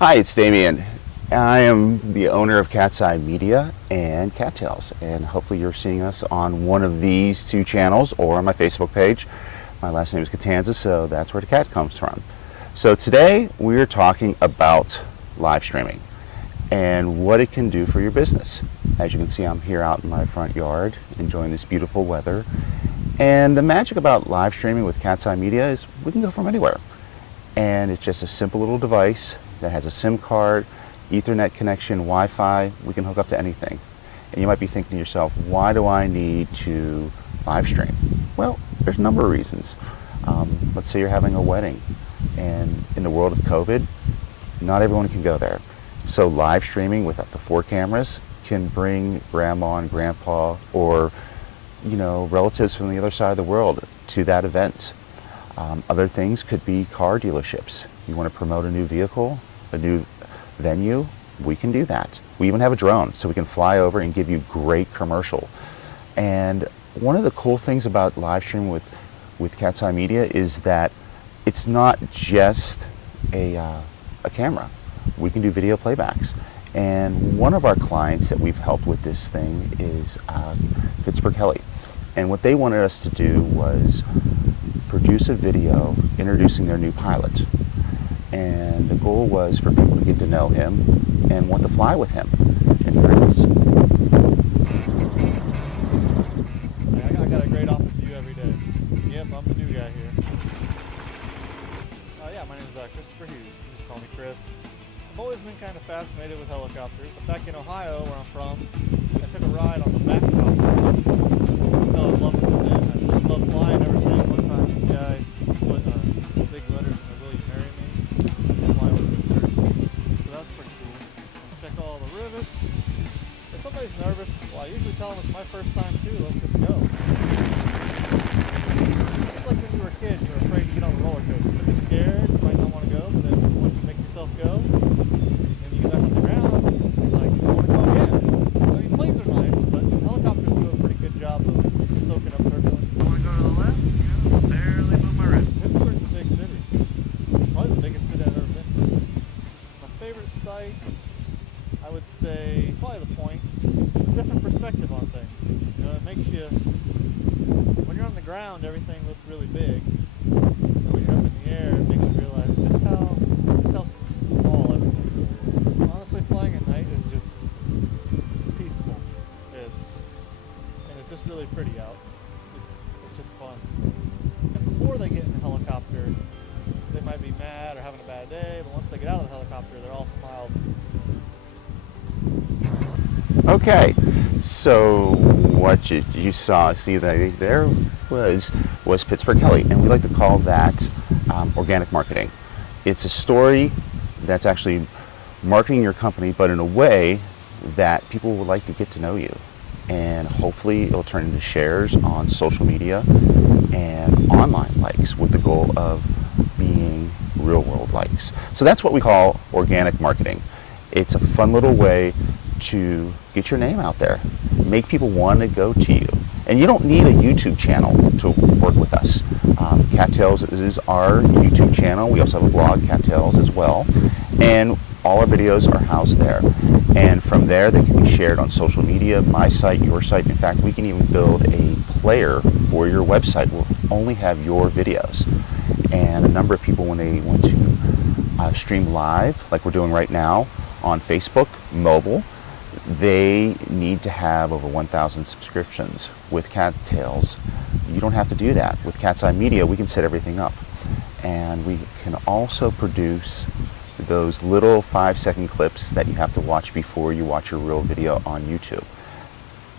Hi, it's Damien. I am the owner of Catzeye Media and Catztales, and hopefully you're seeing us on one of these two channels or on my Facebook page. My last name is Catztales, so that's where the cat comes from. So today we're talking about live streaming and what it can do for your business. As you can see, I'm here out in my front yard enjoying this beautiful weather. And the magic about live streaming with Catzeye Media is we can go from anywhere. And it's just a simple little device that has a SIM card, Ethernet connection, Wi-Fi. We can hook up to anything. And you might be thinking to yourself, why do I need to live stream? Well, there's a number of reasons. Let's say you're having a wedding, and in the world of COVID, not everyone can go there. So live streaming with up to 4 cameras can bring grandma and grandpa or relatives from the other side of the world to that event. Other things could be car dealerships. You want to promote a new vehicle, a new venue, we can do that. We even have a drone, so we can fly over and give you great commercial. And one of the cool things about live streaming with Catzeye Media is that it's not just a camera. We can do video playbacks. And one of our clients that we've helped with this thing is Pittsburgh Pa. And what they wanted us to do was produce a video introducing their new pilot. And the goal was for people to get to know him and want to fly with him. And here it is. I got a great office view every day. Yep, I'm the new guy here. Yeah, my name is Christopher Hughes. You just call me Chris. I've always been kind of fascinated with helicopters. Back in Ohio, where I'm from, I took a ride on the back top. I fell in love with it then. I just love flying ever since. One time this guy put big letters in the "Will you marry me?" and fly over the dirt. So that's pretty cool. Check all the rivets. If somebody's nervous, well, I usually tell them it's my first time too. Let's just go. It's like when you were a kid, you were afraid to get on the roller coaster. You could be scared, you might not want to go, but then once you make yourself go, and you get back on the ground, you're like, I want to go again. I mean, planes are nice, but helicopters do a pretty good job of soaking up turbulence. I want to go to the left, barely move my wrist. Pittsburgh's a big city. Probably the biggest city I've ever been to. My favorite site, I would say, probably the Point. It's a different perspective on things. It makes you, when you're on the ground, everything looks really big. And when you're up in the air, it makes you realize just how small everything really is. Honestly, flying at night is just peaceful. It's just really pretty out. It's just fun. And before they get in the helicopter, they might be mad or having a bad day, but once they get out of the helicopter, they're all smiles. Okay, so what you see that there was Pittsburgh Pa, and we like to call that organic marketing. It's a story that's actually marketing your company, but in a way that people would like to get to know you. And hopefully it'll turn into shares on social media and online likes with the goal of being real world likes. So that's what we call organic marketing. It's a fun little way to get your name out there, make people want to go to you. And you don't need a YouTube channel to work with us. Catztales is our YouTube channel. We also have a blog, Catztales, as well. And all our videos are housed there. And from there, they can be shared on social media, my site, your site. In fact, we can even build a player for your website. We'll only have your videos. And a number of people, when they want to stream live, like we're doing right now on Facebook, mobile, they need to have over 1,000 subscriptions. With Catztales, you don't have to do that. With Catzeye Media, we can set everything up. And we can also produce those little 5-second clips that you have to watch before you watch your real video on YouTube.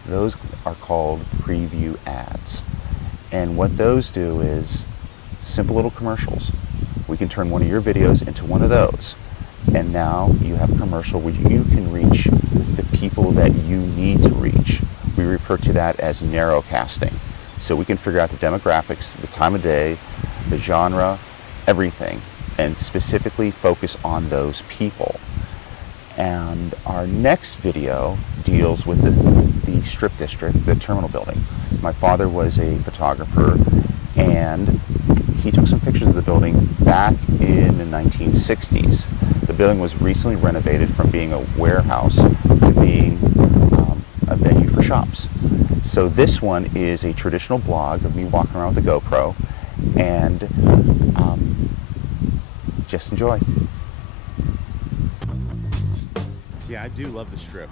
Those are called preview ads. And what those do is simple little commercials. We can turn one of your videos into one of those. And now you have a commercial where you can reach the people that you need to reach. We refer to that as narrow casting. So we can figure out the demographics, the time of day, the genre, everything, and specifically focus on those people. And our next video deals with the strip district, the terminal building. My father was a photographer, and he took some pictures of the building back in the 1960s. The building was recently renovated from being a warehouse to being a venue for shops. So this one is a traditional blog of me walking around with a GoPro, and just enjoy. Yeah, I do love the Strip.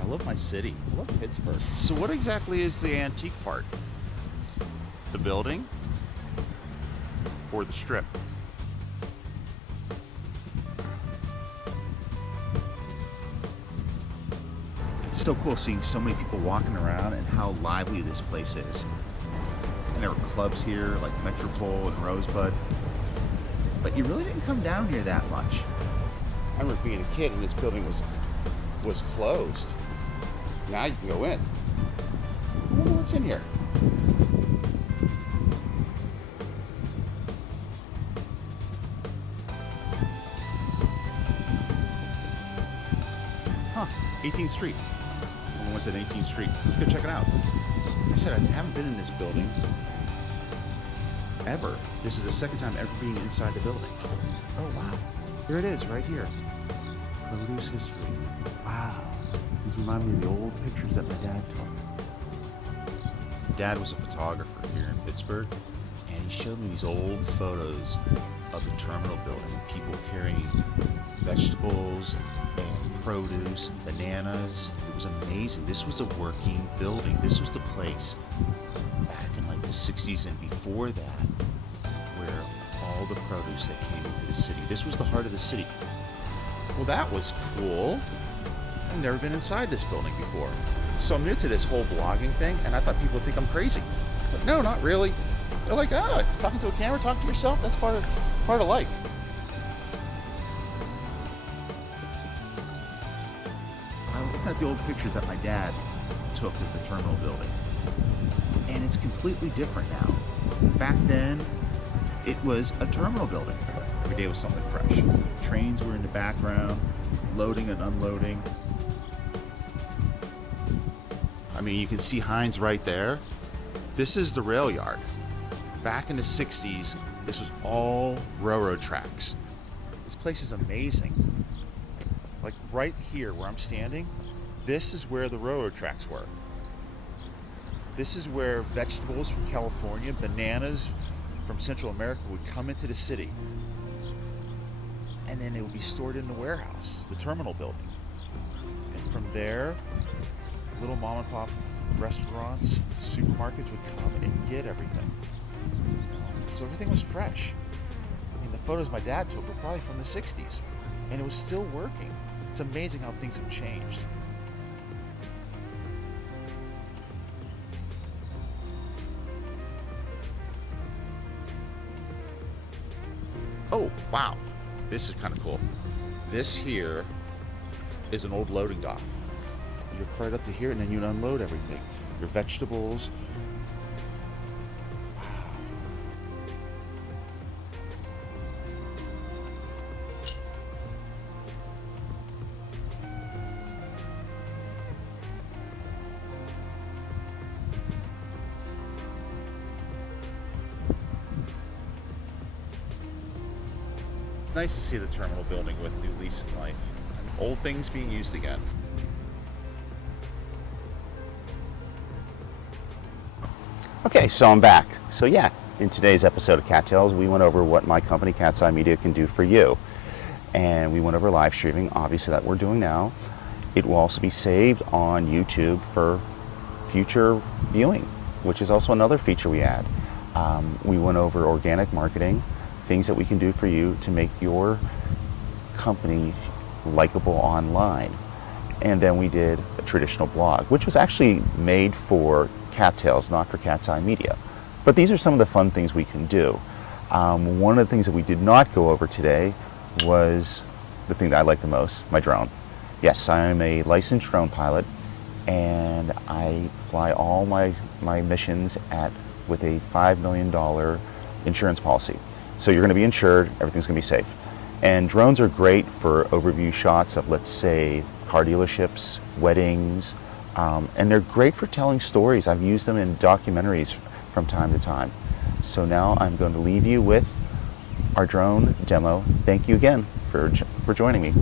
I love my city. I love Pittsburgh. So what exactly is the antique part? The building or the Strip? It's so cool seeing so many people walking around and how lively this place is. And there are clubs here like Metropole and Rosebud, but you really didn't come down here that much. I remember being a kid and this building was closed. Now you can go in. I wonder what's in here. Huh, 18th Street. What's at 18th Street? Let's go check it out. Like I said, I haven't been in this building ever. This is the second time ever being inside the building. Oh wow, here it is, right here. Produce history. Wow, these remind me of the old pictures that my dad took. Dad was a photographer here in Pittsburgh, and he showed me these old photos of the terminal building. People carrying vegetables and produce, bananas. It was amazing. This was a working building. This was the place back in like the 60s and before that where all the produce that came into the city. This was the heart of the city. Well, that was cool. I've never been inside this building before. So I'm new to this whole blogging thing, and I thought people would think I'm crazy. But no, not really. They're like, oh, talking to a camera, talking to yourself, that's part of life. I'm looking at the old pictures that my dad took of the terminal building, and it's completely different now. Back then, it was a terminal building. Every day was something fresh. Trains were in the background, loading and unloading. I mean, you can see Heinz right there. This is the rail yard. Back in the 60s, this was all railroad tracks. This place is amazing. Like right here where I'm standing, this is where the railroad tracks were. This is where vegetables from California, bananas from Central America would come into the city. And then they would be stored in the warehouse, the terminal building. And from there, little mom and pop restaurants, supermarkets would come and get everything. So everything was fresh. I mean, the photos my dad took were probably from the 60s, and it was still working. It's amazing how things have changed. Oh, wow. This is kind of cool. This here is an old loading dock. You go right up to here, and then you unload everything. Your vegetables. Wow. Nice to see the terminal building with new lease in life. And old things being used again. Okay, so I'm back. So yeah, in today's episode of Catztales, we went over what my company, Catzeye Media, can do for you. And we went over live streaming, obviously, that we're doing now. It will also be saved on YouTube for future viewing, which is also another feature we add. We went over organic marketing, things that we can do for you to make your company likable online. And then we did a traditional blog, which was actually made for Catztales, not for Catzeye Media. But these are some of the fun things we can do. One of the things that we did not go over today was the thing that I like the most, my drone. Yes, I am a licensed drone pilot, and I fly all my missions with a $5 million insurance policy. So you're going to be insured, everything's going to be safe. And drones are great for overview shots of, let's say, car dealerships, weddings, and they're great for telling stories. I've used them in documentaries from time to time. So now I'm going to leave you with our drone demo. Thank you again for joining me.